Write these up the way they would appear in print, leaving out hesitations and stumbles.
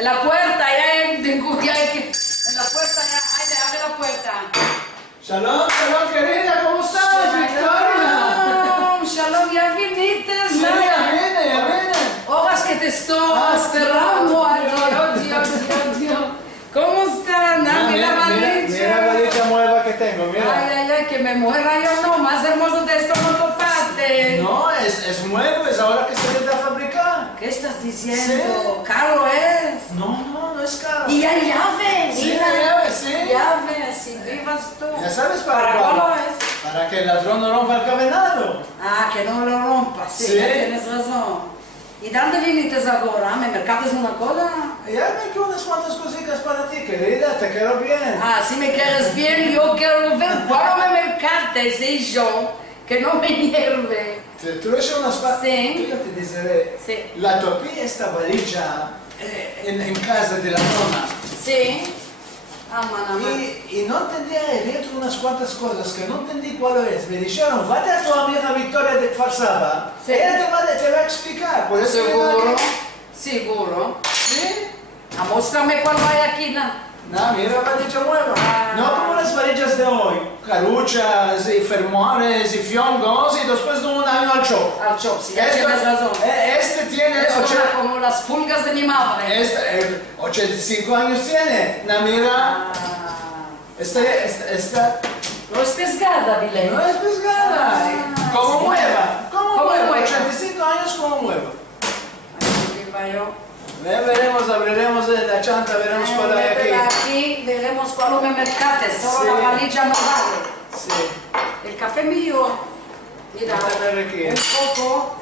En la puerta, en la puerta, abre la puerta. Shalom, shalom querida, ¿cómo estás, Victoria? Shalom, ya viniste, Sí, ya viene. Horas que te estoy esperando. Dios. ¿Cómo estás? Mira la dicha nueva que tengo, mira. Ay, que me muera yo no, más hermoso de esto no topaste. No, es nuevo, es ahora que se viene a fabricar. ¿Qué estás diciendo? Sí. ¿Caro es? No es caro. Y hay llave, Sí, mira. llave, sí. Llave, si vivas tú. Ya sabes ¿Para cuándo es? Para que el ladrón no rompa el cadenado. Ah, que no lo rompas, sí, ya tienes razón. ¿Y dónde viniste ahora? ¿Me mercaste una cosa? Ya me quedo unas cuantas cositas para ti, querida, te quiero bien. Ah, si me quieres bien, yo quiero ver cuándo me mercaste, sí, yo, que no me hierve. Te traje unas cosas. Sí. Yo te diré, Sí. la topí esta varilla en casa de la nonna. Sí. Ah, mana. Y no entendía dentro unas cuantas cosas que no entendí cuál es. Me dijeron, vete a tu amiga Victoria de Farsaba. Sí. Ella te va a explicar. Por eso Seguro, seguro. ¿Sí? Ah, muéstrame cuál hay aquí, ¿no? No, mira varilla nueva. No como las varillas de hoy. Caruchas y fermoares y fiongos y después de un año al chop. Al chop, sí, ya tienes razón. Este tiene... Es como las pulgas de mi madre. 85 años tiene. No, mira. Esta No es pescada, dile. no es pescada. Como sí. nueva. Como Como nueva. nueva. 85 años como nueva. Aquí va yo. Veremos, abriremos la chanta, veremos cuál hay aquí. Aquí veremos cuál me mercate, solo Sí. la valilla no vale. Sí. El café mío, mira, Déjame ver aquí. un poco.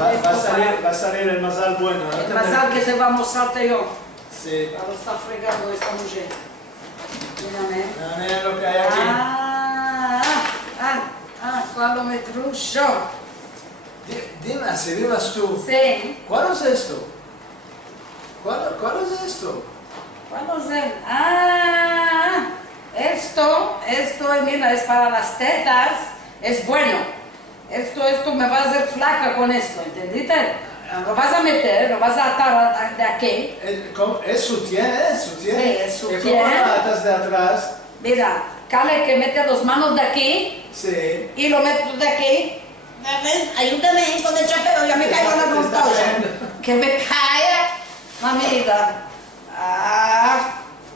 Va a salir el mazal bueno. El bazar que te va a mostrarte yo. Sí. Ahora está fregando esta mujer. Mírame. Mira lo que hay aquí. Cuando me trucho. Dime, si vivas tú, Sí. ¿cuál es esto? ¿Cuál es esto? Vamos a ver. Esto, mira, es para las tetas. Es bueno. Esto me va a hacer flaca con esto, ¿entendiste? Lo vas a meter, lo vas a atar de aquí. ¿Es sutién? Sí, es ¿Y sutién. cómo lo atas de atrás? Mira, Cale que mete las manos de aquí Sí. y lo meto de aquí. Ayúdame con el chapeo, ya me caigo en la montaña. Que me cae, mamita.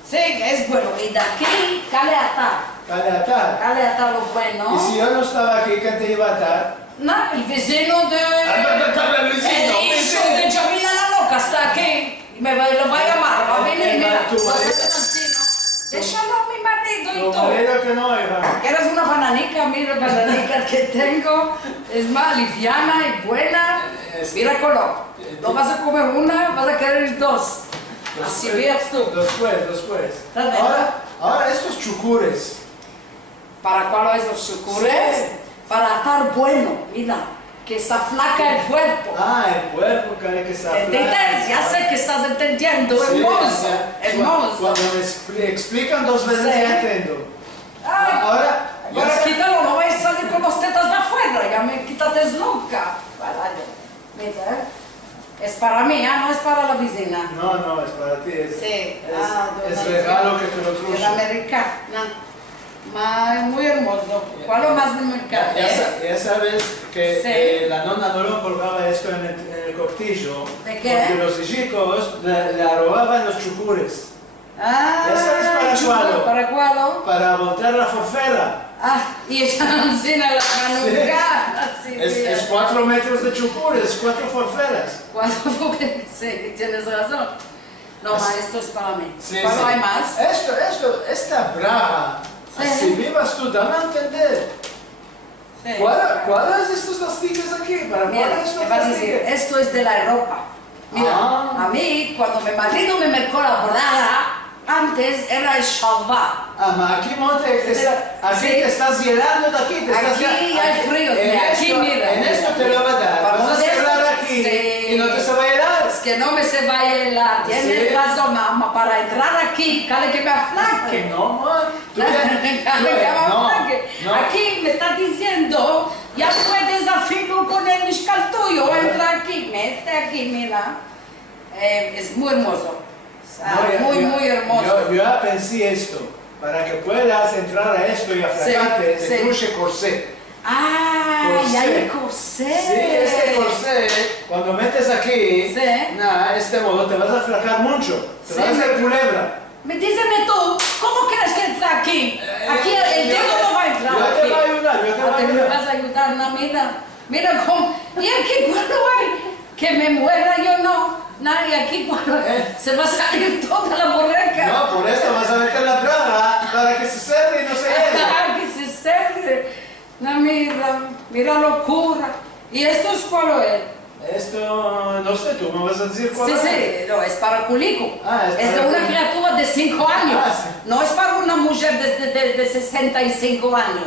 Sí, es bueno. Y de aquí, Cale atar. Dale a atar. Cale atar lo bueno. Y si yo no estaba aquí, ¿quién te iba a atar? No, el vecino de... El vecino, El hijo de Jamila la loca está aquí. Lo va a llamar, va a venir, mira. Tu Va a marido. ser cansino. Déjalo a mi marido y Tu todo. marido que no era. ¿Quieres una bananica? Mira la bananica que tengo. Es más liviana y buena. Mira color. No vas a comer una, vas a querer dos. Así veas tú. Después. ¿Estás viendo? Ahora estos chucures. ¿Para cuál es los sucures? Sí. Para estar bueno, mira. Que está flaca el cuerpo. El cuerpo que está ¿Entiendes? Ya sé que estás entendiendo. Sí, Hermoso. ya. Hermoso. Cuando me explican dos veces Sí. ya entiendo. Ay, Ahora, ahora quítalo, no vais a salir con las tetas de afuera, ya me quítate loca. Mira, es para mí, no es para la vecina. No, es para ti. Sí. Es regalo que te lo El trucho. americano. Muy hermoso. ¿Cuál es lo más de mercado? Ya sabes que Sí. la nonna no lo colgaba esto en el cortillo. ¿De qué? Porque los hijos le robaban los chucures. ¿Ya sabes para cuál? ¿Para cuál? Para botar la forfera. Y ella no enseña la manuca. Es 4 metros de chucures, 4 forferas. Sí, tienes razón. No, esto es para mí. Sí, ¿Cuál sí. hay más? Esta braga, Sí. así vivas tú, dame a entender. Sí. ¿Cuál es estos lastiques aquí? ¿Para Mira, cuál es estos te va a decir, lastiques? esto es de la ropa. Mira, a mí, cuando mi marido me mercó la braga, antes era el shalva. Aquí monte, aquí Sí. te estás llenando de aquí. Aquí hay frío, aquí mira. En esto te lo va a dar. Vamos Vamos a a ver. cerrar aquí Sí. y no te se va a llenar. Es que no me se vaya a helar. Tienes Sí. razón, mamá, para entrar aquí, cada que me aflaque. No, man. Tú No. no. Aquí me está diciendo, ya puedes afirmar con el miscal tuyo, entra aquí, mete aquí, mira. es muy hermoso. No, Muy hermoso. Yo ya pensé esto, para que puedas entrar a esto y aflacarte, Sí, te sí. truche corsé. Ah, Corsé. y hay corsé. Sí, este corsé, cuando metes aquí, Sí. este modo te vas a aflacar mucho, te Sí, vas a hacer me- culebra. Díseme tú, ¿cómo quieres que entre aquí? Aquí el dedo no va a entrar. Yo te aquí. voy a ayudar, yo te voy a Ah, ¿me ayudar. vas a ayudar? No, mira cómo. Y aquí cuando hay que me muera yo no. Nadie aquí cuando se va a salir toda la borraca. No, por eso vas a meter la plaga, para que se cerre y no se llene. Que se cerre. No, mira locura. ¿Y esto es cuál es? Esto, no sé, tú me vas a decir cuál Sí, es. sí, no, es para culico. Ah, es es de para una culico. criatura de 5 años. Ah, sí. No es para una mujer de 65 años.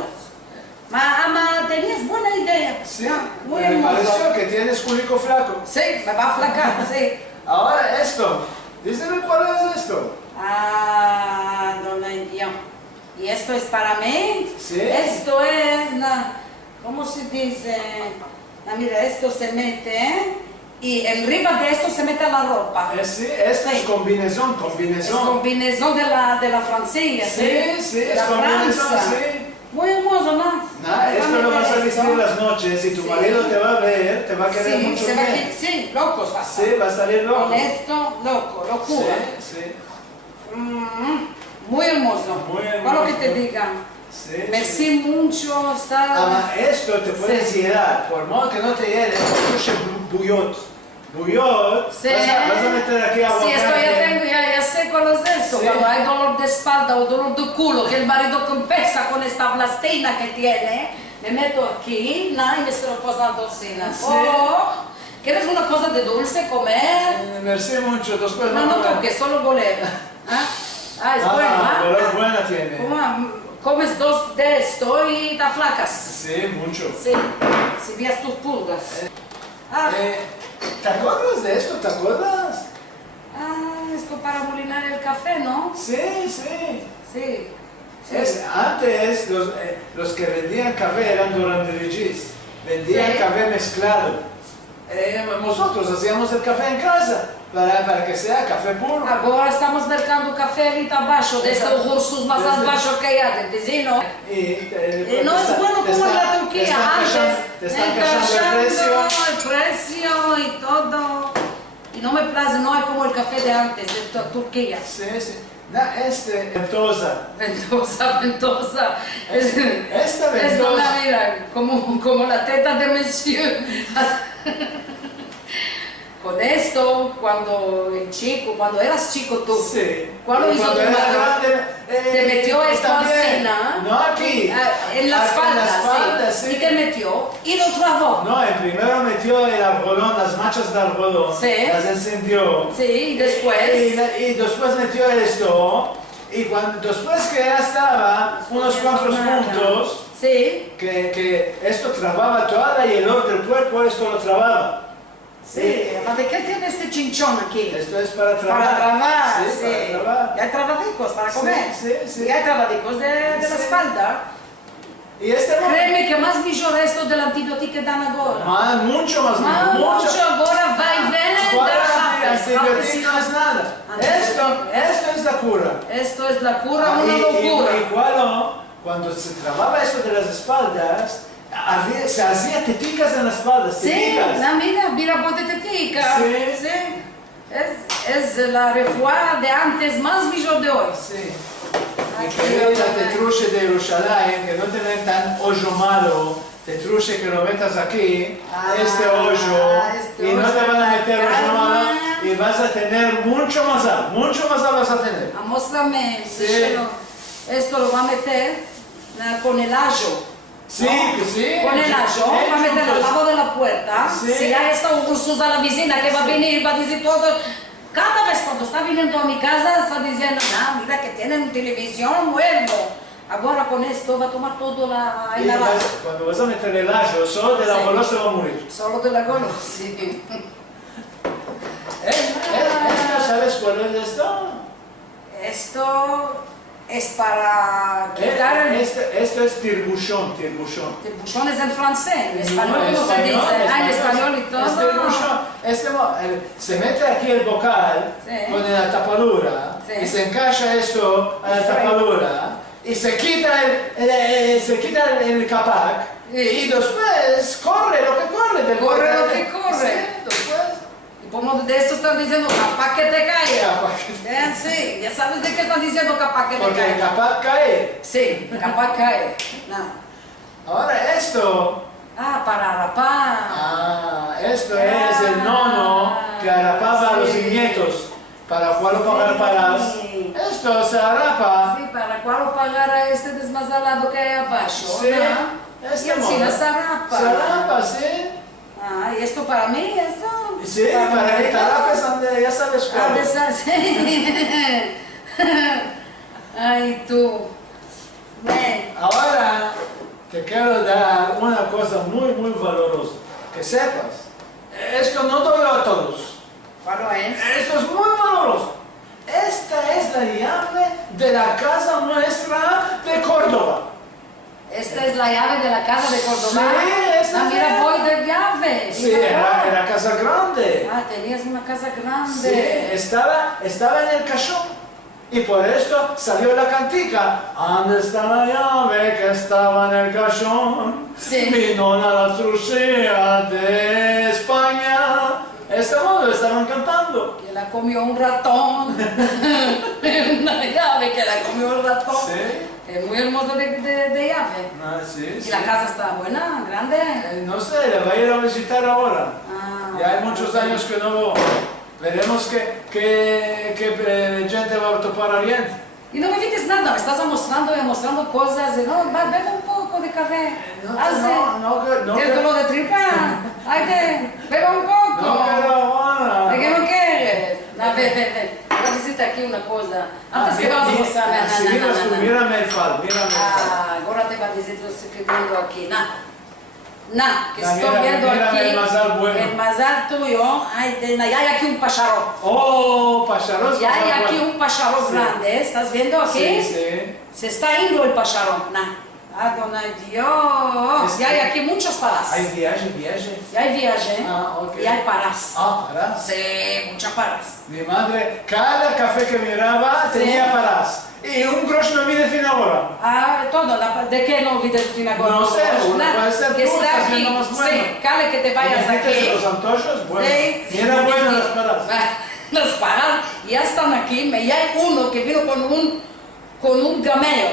Tenías buena idea. Sí, Muy me hermoso. pareció que tienes culico flaco. Sí, me va a flacar, sí. Ahora esto, díseme cuál es esto. Ah, dona Dios. ¿Y esto es para mí? Sí. Esto es, ¿cómo se dice? Mira, esto se mete, y arriba de esto se mete la ropa. Sí, esto es Sí. combinación. Es combinación de la Francia, Sí, sí, de es la combinación, Francia. sí. Muy hermoso, ¿no? Esto lo vas a vestir las noches y tu Sí. marido te va a ver, te va a querer Sí, mucho se va bien. aquí, sí, locos va a estar. Sí, va a salir loco. Con esto, loco, locura. Sí, sí. Muy hermoso. Muy hermoso. Con lo que te digan. Sí, Merci sí. mucho, está. Ama esto te puedes Sí. llenar, por modo que no te llene, escuche bouillot. Bouillot, Sí. vas a meter aquí aguacate. Sí, esto ya sé cuál es esto. Sí. Cuando hay dolor de espalda o dolor de culo, que el marido compensa con esta blastina que tiene, me meto aquí, y me estoy posando así. Sí. O, ¿quieres una cosa de dulce comer? Merci mucho, después No toques, solo bolero. Es bueno, color buena tiene. Comes 2 de esto y te flacas. Sí, mucho. Sí, si vías tus pulgas. ¿Te acuerdas de esto? ¿Te acuerdas? Esto para molinar el café, ¿no? Sí, sí. Sí. Antes los que vendían café eran durante Regis. Vendían Sí. café mezclado. Nosotros hacíamos el café en casa para que sea café puro. Agora estamos mercando café ali abaixo, desde os russos mais abaixo que há, dizendo. Y No es bueno como en la Turquía, antes. Te están cachando el precio. El precio y todo. Y no me place, no es como el café de antes, de Turquía. Sí, sí. Ventosa. Ventosa. Esta Es ventosa. una mira, como la teta de Monsieur. Con esto, cuando eras chico tú, Sí. ¿cuál hizo tu era madre? grande, Te metió esto también. así, ¿no? No aquí. En la espalda, En la espalda, sí. Y te metió y lo trabó. No, primero metió el algodón, las machas de algodón, Sí. las encendió. Sí, y después. Y después metió esto. Y después que ya estaba unos cuantos puntos, Sí, que esto trababa toda la hielor del cuerpo, esto lo trababa. sí. ¿De qué tiene este chinchón aquí? Esto es para trabar. Para trabar, Sí, sí. para trabar. Y hay trabadicos para Sí, comer. sí, sí. Y hay trabadicos de la Sí. espalda. Y este Créeme que más mejor esto del antibiótico que dan ahora. mucho más Mucho ahora va y viene ¿Cuál de ratas. antibiótico no es nada? Esto es la cura. Esto es la cura, una Y locura. cuando se trababa esto de las espaldas, se hacía teticas en las espaldas. Sí, teticas. mira, ponte tetica. Sí. Es la refuá de antes más mejor de hoy. Sí. Aquí Y que lo la ponen. tetruche de Yerushalayim, que no te ven tan hoyo malo, tetruche que lo metas aquí, este hoyo, este y no te hoyo van a meter en la hoyo malo, calma. y vas a tener mucho más vas a tener. Muéstrame. Sí. Esto lo va a meter con el ajo. Sí, ¿no? que sí. Con el ajo, va a meter al lado de la puerta. Sí. Si ya está un ursus a la vecina que va a venir, va a decir todo. Cada vez cuando está viniendo a mi casa, está diciendo, mira que tienen televisión nuevo. Ahora con esto va a tomar todo la Y inhalada. cuando vas a meter el ajo, solo de la Sí. golosa va a morir. Solo de la golo, sí. ¿Esto sabes cuál es esto? Esto es para quitar el... Esto es tirbuchón, tirbuchón. Tirbuchón es en francés, en español ¿cómo se dice? Ah, en español y todo. Es tirbuchón. Se mete aquí el bocal Sí. con la tapadura Sí. y se encaja esto a la tapadura y se quita el capac y después corre lo que corre del Corre bocal. lo que corre. Sí, después. Y como de esto están diciendo capaz que te caiga. Capaz que- Sí, ya sabes de qué están diciendo capaz que te Porque el caiga. capac cae. Sí, capaz cae. No. Ahora esto. Ah, para rapar. Esto es el nono que arrapaba a los Sí. nietos para cual pagar paras. Sí. Esto se arrapa. Sí, para cuál pagar a este desmasalado que hay abajo. Sí, ¿no? este Y encima modo. se arrapa. Se arrapa, sí. Ah, ¿y esto para mí? ¿Esto? Sí, para que te arrapes donde ya sabes Ah, cuál. sí. Ay, tú. Ven. Ahora te quiero dar una cosa muy, muy valorosa. Que sepas, esto no doy a todos. ¿Cuál es? Esto es muy valoroso. Esta es la llave de la casa nuestra de Córdoba. Esta es la llave de la casa de Córdoba. Sí, esa Ah, mira, es. voy de llave. Sí, era casa grande. Ah, tenías una casa Sí, grande. estaba en el cajón. Y por esto salió la cantica. ¿Dónde está la llave que estaba en el cajón? Sí. Vino la trucía de España. Este modo estaban cantando. Que la comió un ratón. Una llave que la comió un ratón. Sí. Es muy hermoso de llave. Ah, sí, Y sí. la casa está buena, grande. No sé, la voy a ir a visitar ahora. Ah, Ya hay muchos años que no voy. Veremos qué gente va a topar Oriente. Y no me dices nada, me estás mostrando cosas. No, va, bebe un poco de café. ¿Tienes dolor de tripa? Ay, bebe un poco. No quiero ahora. ¿De qué no quieres? No, ven. Voy a decirte aquí una cosa. Antes que vamos a mostrar. Sí, mírame el fal, mírame el fal. Ah, ahora te va a decir lo que estoy viendo aquí. Que Nah, estoy mira, viendo mira aquí. el mazal bueno. El mazal tuyo. Ya hay aquí un pacharro. Oh, pacharos. Ya hay aquí un pacharro Sí. grande. ¿Estás viendo aquí? Sí. Se está yendo el pacharro. Adonai Dios. Ya hay aquí muchas paras. Hay viaje. Ya hay viaje. Ah, ok. Y hay paras. Paras. Sí, muchas paras. Mi madre, cada café que miraba tenía paras. Y un grosso no viene fin ahora. Ah, todo. ¿De qué no olvides tu sinagoga? No sé, puede ser que tú, está estás aquí. viendo más bueno. Sí, cale que te vayas ¿Necesitas aquí. los antojos? Bueno. Sí, Mira, bueno, las paras. Las paras ya están aquí. Y hay uno que vino con un gamello.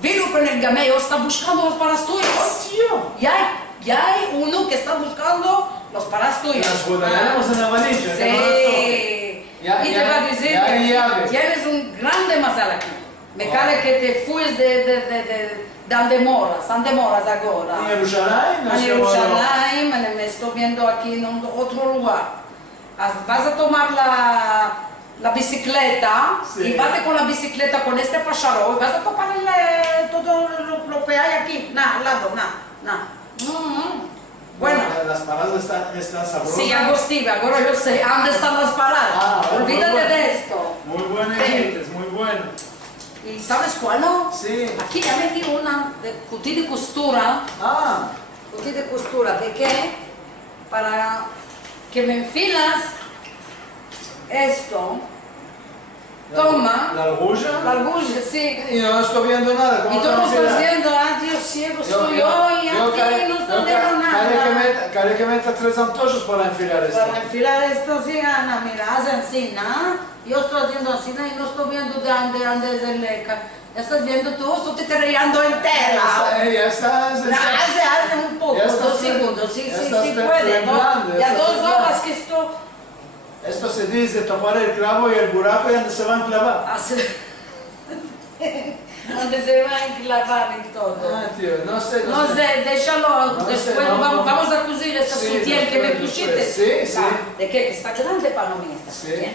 Vino con el gamello, está buscando los paras tuyos. ¡Oh, tío! Ya hay uno que está buscando los paras tuyos. Las guardaremos en la valija. Sí. Ya, Y ya, te va a decir ya hay que llave. tienes un grande masal aquí. Me cabe que te fuiste de Andemoras agora. En Jerusalén. En Jerusalén, me estoy viendo aquí en otro lugar. Vas a tomar la bicicleta Sí. y vete con la bicicleta con este pacharro y vas a topar todo lo que hay aquí. Al lado. Bueno. Las paradas están sabrosas. Sí, Agustín, ahora yo sé dónde están las paradas. Olvídate muy bueno. de esto. Muy bueno, Sí. es muy bueno. ¿Y sabes cuál no? Sí. Aquí ya metí una de cutie de costura. Cutie de costura, ¿de qué? Para que me enfilas esto. Toma. La argulla. La argulla, sí. Y no estoy viendo nada. Y tú no estás viendo, Dios ciego, estoy hoy aquí, no estoy viendo nada. Quiero que meta 3 antojos para enfilar esto. Para enfilar esto, sí, Ana, mira, haz así, ¿no? Yo estoy haciendo así, ¿no? Y no estoy viendo de dónde es el leca. Ya estás viendo tú, estoy te rayando entera. Ya estás. Hace un poco, Ya estás 2 segundos, sí, ya sí, estás sí puede, ¿no? temblando, Ya ya 2 estás horas que esto Esto se dice tomar el clavo y el buraco y donde se van a clavar. hace... donde se va a enclavar y todo. Tío, no sé. No sé, déjalo, No después sé, no, vamos a cosir esta Sí, sutiel que me después, pusiste. sí, sí. ¿De qué? Que está grande para mí esta Sí. sutiel.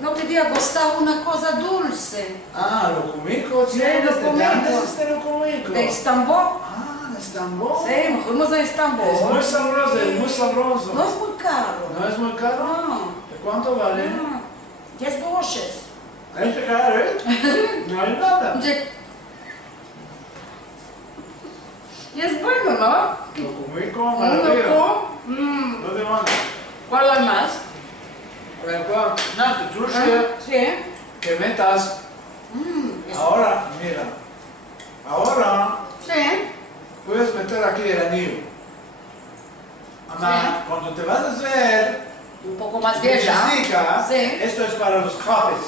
No quería gustar una cosa dulce. Locumico, Sí, tienes. ¿De locumico. dónde es este locumico? De Estambul. De Estambul. Sí, fuimos a Estambul. Es muy sabroso, es muy sabroso. No es muy caro. ¿No es muy caro? No. ¿De cuánto vale? No. 10 groches. Este cara, no hay nada. Sí. Y es bueno, ¿no? Lo comí con maravilla. Loco. No te mando. ¿Cuál hay más? A ver, no, tu sushi Sí. que metas. Ahora, mira. Ahora Sí. puedes meter aquí el anillo. Ama, cuando te vas a hacer Un poco más vieja. chica, Sí. esto es para los japes.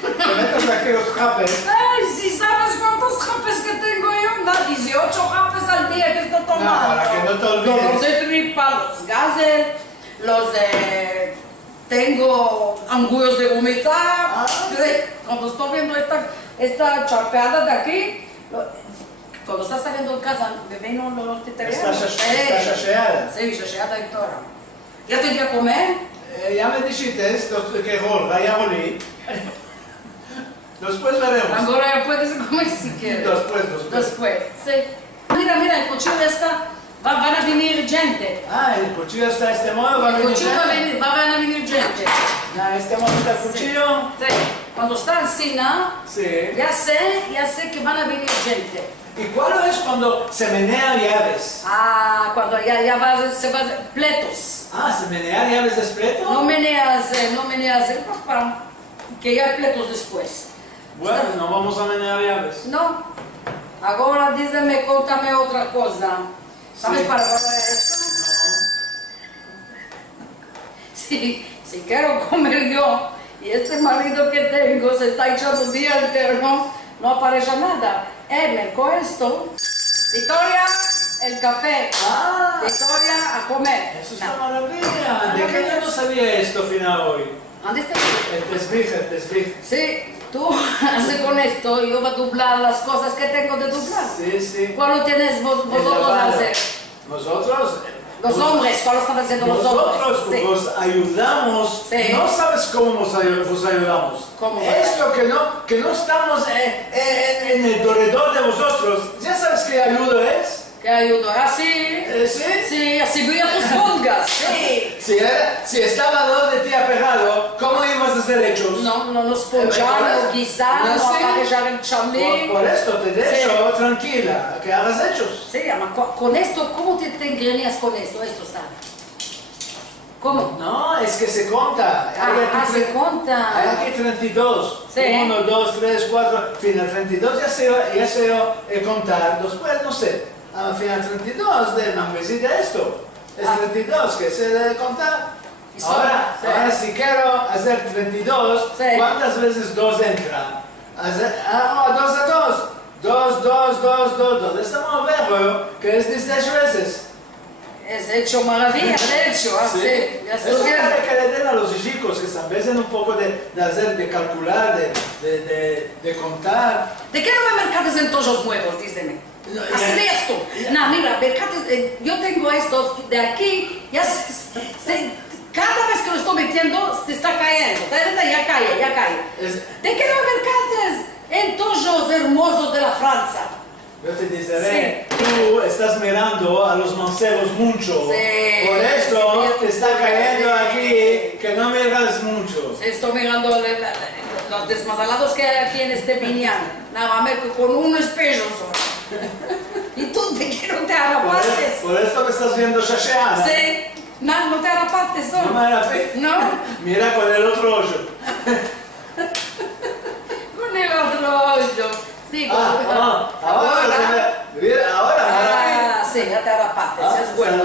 Te metes aquí los japes. Ay, si sabes cuántos japes que tengo yo, da 18 japes al día que estoy tomando. No, para que no te olvides. Dolor de tripa, los gases, los de... Tengo angullos de vomitar. Cuando estoy viendo esta chapeada de aquí, cuando estás saliendo de casa, me ven los Está vegetarianos. chacheada. Sí, chacheada y toda. ¿Ya te voy a comer? Ya me dijiste que rola, ya olí. Después veremos. Ahora ya puedes comer si quieres. Después, sí. Mira, el cuchillo está, van a venir gente. Ah, el cuchillo está de este modo, va a El venir. cuchillo van a venir gente. Ah, este modo está el cuchillo. Sí. Cuando está así, ¿no? Sí. Ya sé que van a venir gente. ¿Y cuál es cuando se menea llaves? Ah, cuando ya se va a hacer pletos. Ah, se menea llaves de espleto. No meneas el papá, que ya hay pletos después. Bueno, no vamos a menear llaves. No. Ahora dígame, contame otra cosa. ¿Sabes Sí. para guardar esto? Si quiero comer yo y este marido que tengo se está echando el día entero, no aparece nada. Me con esto. Victoria, el café. Ah, Victoria, a comer. eso es una maravilla. ¿De qué yo no sabía esto final hoy? ¿Dónde está? El tesbij. Sí, tú haces con esto y yo voy a doblar las cosas que tengo de doblar. Sí. ¿Cuál lo tienes vosotros a hacer? Nosotros. Los hombres, ¿cuál lo están haciendo los hombres? Nosotros Sí. os ayudamos, Sí. no sabes cómo vos ayudamos. ¿Cómo? Esto que no estamos en el corredor de vosotros. ¿Ya sabes qué ayuda es? ¿Qué ayudo? ¿Así? ¿Sí? Sí, así voy a tus pulgas. Sí. Si estaba donde te ha pegado, ¿cómo ibas a hacer hechos? No nos ponchar, no guisar, no Sí. aparejar el chamí. Por esto te dejo Sí. tranquila, que hagas hechos. Sí, ama, con esto, ¿cómo te ingenias con esto? Esto está. ¿Cómo? No, es que se conta. Se cuenta. Hay aquí 32. Sí. 1, 2, 3, 4. Final 32 ya sé contar. Después no sé. Al final 32 de membresía esto. Es 32 que sé de contar. Y Ahora si quiero hacer 32, Sí. ¿cuántas veces 2 entra? 2 a 2. 2. Estamos viendo que es 18 veces. Es hecho maravilla, de hecho, así. Ya Eso estoy viendo. para que le den a los chicos que a veces un poco de hacer, de calcular, de contar. ¿De qué no me mercados en todos los nuevos? Díseme. No, Así de esto. No, mira, mercados, yo tengo estos de aquí, ya cada vez que lo estoy metiendo se está cayendo. Ya cae. ¿De qué no mercados en todos los hermosos de la Francia? Yo te diré, tú estás mirando a los mancebos mucho. Sí. Por eso Sí, te está sí. cayendo aquí que no miras mucho. Estoy mirando los desmasalados que hay aquí en este piñán. Nada más que con un espejo solo. ¿Y tú de qué no te arrapates? Por eso me estás viendo chacheada. Sí. No te arrapates No solo. me arrapé. No. Mira con el otro ojo. Con el otro ojo. Sí, Ahora sí, ya te arrapates. Es bueno.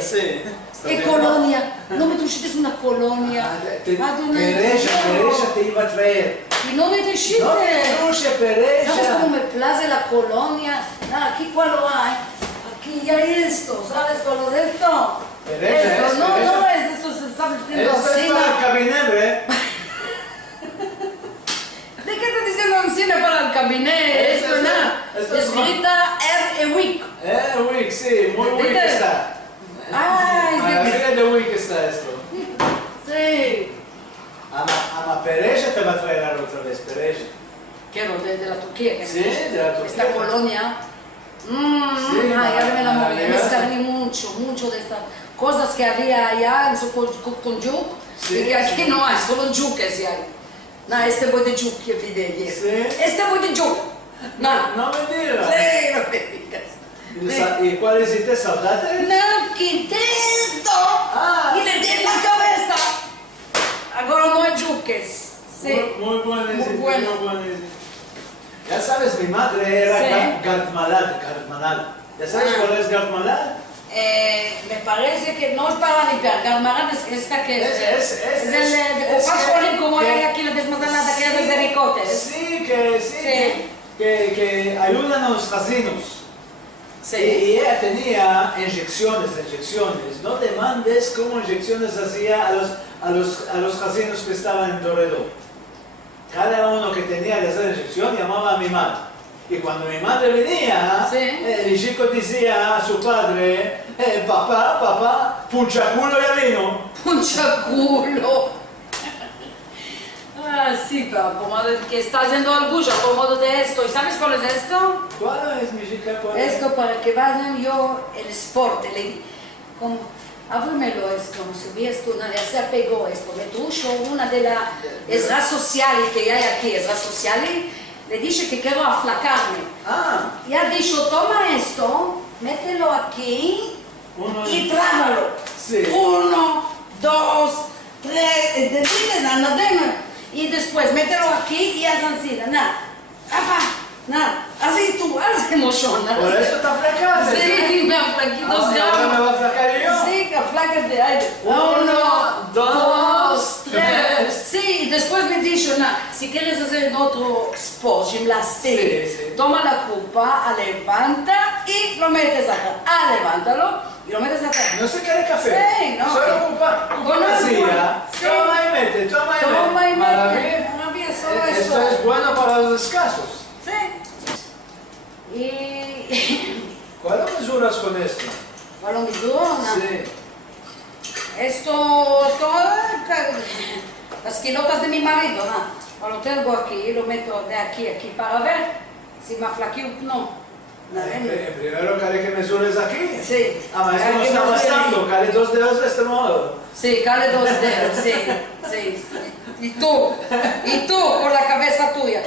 Sí. ¿Qué colonia? No me trajiste una colonia. Pereja te iba a traer. Y no me trajiste. No te truje ¿Sabes Pereja. cómo me place la colonia? Aquí cuál lo hay. Aquí hay esto. ¿Sabes cuál es esto? Pereja, Esto. No, Pereja. es esto. Se está metiendo Esto es así. para el cabinebre. ¿De qué estás diciendo un cine para el cabinet? Esto Esto es- nada. esto es- Escrita R.E.Wick. Wick, sí, muy Wick ¿Viste? está. Ah, es de... Maravilla de Wick está esto. Sí. Ama Pereja te va a traer otra vez, Pereja. Quiero, de la Turquía. Que Sí, de la Turquía. Esta colonia. Sí, Ya me la moví. Me maravillosa. extrañé mucho de estas cosas que había allá en su con yuk. Sí, Y que aquí sí. no hay, solo yuques y hay. No, este voy de giù, che vedi. Sí. Este voy de giù. No. No me digas. Sí, no me digas. ¿Y cuál hiciste? ¿Saltate? No, quité esto. Ah. Y le di en la cabeza. Ahora no hay yuques. Sí. Muy buenísimo. Muy bueno. Muy buenísimo. Ya sabes, mi madre era Sí. Gartmalal. ¿Ya sabes Ah. cuál es Gartmalal? Me parece que no es para limpiar. Galmarán es esta que Es el de Pascualín, como hay aquí la desmadanada que es de bicotes. Sí, Sí. que ayudan a los casinos. Sí. Y ella tenía inyecciones. No te mandes cómo inyecciones hacía a los casinos que estaban en Toledo. Cada uno que tenía que hacer inyección llamaba a mi madre. Y cuando mi madre venía, Sí. el chico decía a su padre, papá, punchaculo ya vino. Punchaculo. Ah, sí, pero como que está haciendo orgullo por modo de esto. ¿Y sabes cuál es esto? ¿Cuál es, mi chica? ¿Cuál es? Esto para que vayan yo el sport. Como, ábremelo esto, no sé, vi esto, ya se apegó esto. Me trucho una de las Esras Sociali que hay aquí, Esras Sociali, le dice que quiero aflacarme. Ah, Y ha dicho, toma esto, mételo aquí uno y trágalo. Sí. 1, 2, 3, y después mételo aquí y haz así, nada, así tú, haz emoción. Por eso te aflacaste. Sí, me aflaqué 2 Ahora me gramos. va a aflacar yo. Sí, que aflácate. Ay, 1, 2, 3. Sí, y después me dijo, si quieres hacer otro sport, gimnastica, Sí. toma la copa, levanta y lo metes acá. Levántalo y lo metes acá. No se quiere café. Sí, no. Solo ocupa Bueno, vacía. sí. Toma y mete. Toma y Para mete. mí, Maravilla, solo esto eso. es bueno para los escasos. Sí. Y... ¿Cuál mesuras con esto? Bueno, mi dona. Sí. Esto, las quilotas de mi marido, ¿no? Lo tengo aquí, lo meto de aquí a aquí para ver si me aflaqué o no. Primero quiere que mesures aquí. Sí. Ah, ma esto no está bastando. Cale 2 dedos de este modo. Sí, cale 2 dedos, sí. Y tú con la cabeza tuya.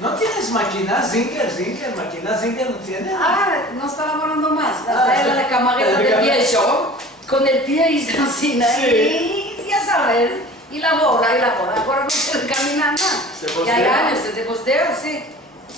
¿No tienes máquina Zinger? ¿Máquina Zinger no tienes? No está laborando más. Ah, Está en la camarera del viejo, con el pie y así, Sí. y ya sabes, y labora. Ahora no puede caminar más. Se Y hay postea. años, se te postea, sí.